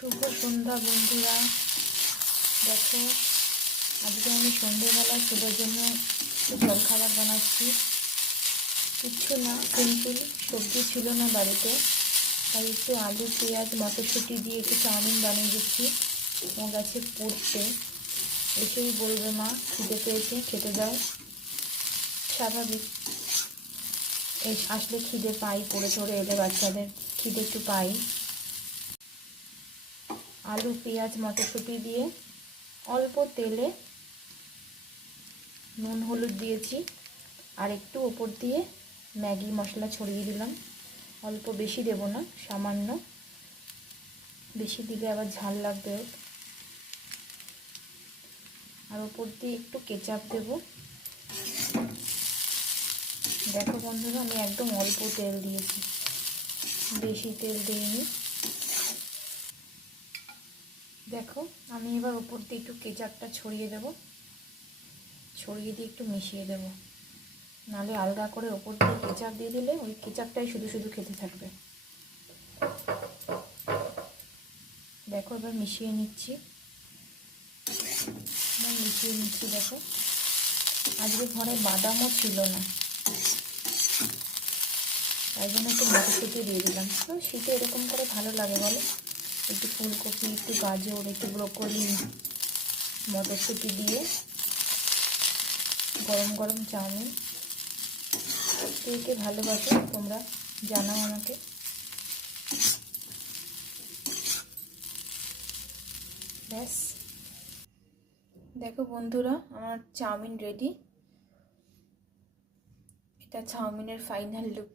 শুভ সন্ধ্যা বন্ধুরা। দেখো, আজকে আমি সন্ধ্যেবেলা ছেলের জন্য জলখাবার বানাচ্ছি। কিচ্ছু না, সিম্পল, সবজি ছিল না বাড়িতে, তাই একটু আলু পেঁয়াজ মটরশুঁটি দিয়ে একটু চাউমিন বানিয়ে দিচ্ছি। ও গেছে পড়তে, এসেই বলবে মা খিদে পেয়েছে, খেতে দাও। স্বাভাবিক, আসলে খিদে পাই, পড়ে ধরে এলে বাচ্চাদের খিদে একটু পাই। আলু পেঁয়াজ মটরশুঁটি দিয়ে অল্প তেলে নুন হলুদ দিয়েছি, আর একটু ওপর দিয়ে ম্যাগি মশলা ছড়িয়ে দিলাম। অল্প, বেশি দেব না, সামান্য, বেশি দিলে আবার ঝাল লাগবে। আর ওপর দিয়ে একটু কেচাপ দেব। দেখো বন্ধুরা, আমি একদম অল্প তেল দিয়েছি, বেশি তেল দিইনি। দেখো, আমি এবার ওপর দিয়ে একটু কেচাপটা ছড়িয়ে দেব, ছড়িয়ে দিয়ে একটু মিশিয়ে দেব, নাহলে আলগা করে ওপর দিয়ে কেচাপ দিয়ে দিলে ওই কেচাপটাই শুধু শুধু খেতে থাকবে। দেখো, এবার মিশিয়ে নিচ্ছি, দেখো। আজকে ঘরে বাদামও ছিল না, তাই জন্য একটু মটরশুঁটি দিয়ে দিলাম। তো শীতে এরকম করে ভালো লাগে বলো, একটু ফুলকপি, একটু গাজর, একটু ব্রোকলি, মটরশুঁটি দিয়ে গরম গরম চাউমিন। কে কে ভালোবাসো তোমরা জানাও আমাকে। ব্যাস, দেখো বন্ধুরা, আমার চাউমিন রেডি। এটা চাউমিনের ফাইনাল লুক।